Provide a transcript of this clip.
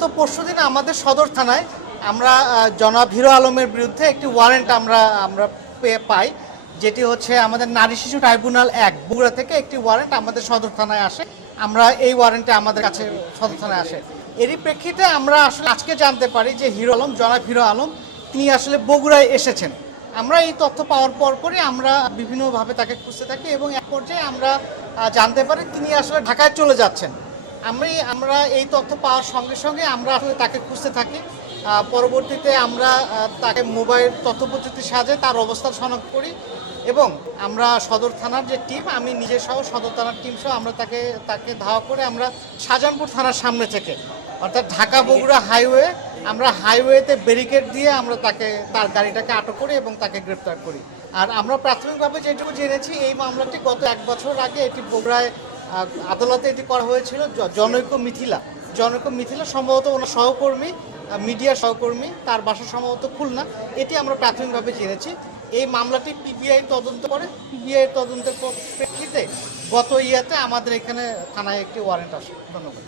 গত পরশুদিন আমাদের সদর থানায় আমরা জনাব হিরো আলমের বিরুদ্ধে একটি ওয়ারেন্ট আমরা পাই, যেটি হচ্ছে আমাদের নারী শিশু ট্রাইব্যুনাল 1 বগুড়া থেকে একটি ওয়ারেন্ট আমাদের সদর থানায় আসে। আমরা এই ওয়ারেন্টে আমাদের কাছে সদর থানায় আসে। এরই প্রেক্ষিতে আমরা আসলে আজকে জানতে পারি যে জনাব হিরো আলম তিনি আসলে বগুড়ায় এসেছেন। আমরা এই তথ্য পাওয়ার পরই আমরা বিভিন্নভাবে তাকে খুঁজতে থাকি এবং এক পর্যায়ে আমরা জানতে পারি তিনি আসলে ঢাকায় চলে যাচ্ছেন। আমরা এই তথ্য পাওয়ার সঙ্গে সঙ্গে আমরা আসলে তাকে খুঁজতে থাকি। পরবর্তীতে আমরা তাকে মোবাইল তথ্যপ্রযুক্তির সাহায্যে তার অবস্থান শনাক্ত করি এবং আমরা সদর থানার যে টিম, আমি নিজে সহ সদর থানার টিম সহ আমরা তাকে ধাওয়া করে আমরা শাহজাহানপুর থানার সামনে থেকে, অর্থাৎ ঢাকা বগুড়া হাইওয়ে, আমরা হাইওয়েতে ব্যারিকেড দিয়ে আমরা তার গাড়িটাকে আটক করি এবং তাকে গ্রেপ্তার করি। আর আমরা প্রাথমিকভাবে যেটুকু জেনেছি, এই মামলাটি গত 1 বছর আগে এটি বগুড়ায় আদালতে এটি করা হয়েছিল। জনৈক মিথিলা সম্ভবত ওনার সহকর্মী, মিডিয়া সহকর্মী, তার বাসা সম্ভবত খুলনা, এটি আমরা প্রাথমিকভাবে জেনেছি। এই মামলাটি পিবিআই তদন্ত করে, পিবিআই তদন্তের প্রেক্ষিতে গত ইয়াতে আমাদের এখানে থানায় একটি ওয়ারেন্ট আসে। ধন্যবাদ।